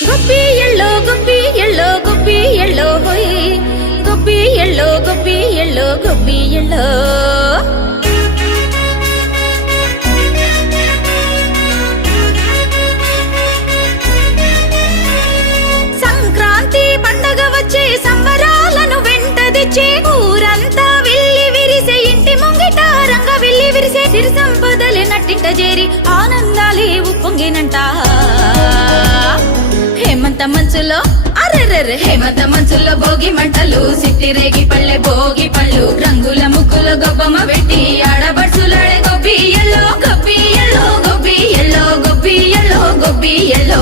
గొప్పి yellow గొప్పి yellow గొప్పి yellow హోయ్ గొప్పి yellow గొప్పి yellow గొప్పి yellow Sankranti పండగ వచ్చే సంబరాలను వెంట తెచ్చే ఊరంతా విల్లి విరిసే ఇంటి ముంగిట రంగ విల్లి విరిసే సిరి సంపదలే నట్టింట చేరి ఆనందాలే ఉప్పొంగినంట హేమంత మంచులో అరెరెరె హేమంత మంచులో భోగి మంటలు సిట్టి రేగి పళ్ళె భోగి పళ్ళు రంగుల ముగ్గుల గొబ్బమ్మ పెట్టి ఆడబడుచులాడే గొబ్బి ఎల్లో గొబ్బి ఎల్లో గొబ్బి ఎల్లో గొబ్బి ఎల్లో గొబ్బి ఎల్లో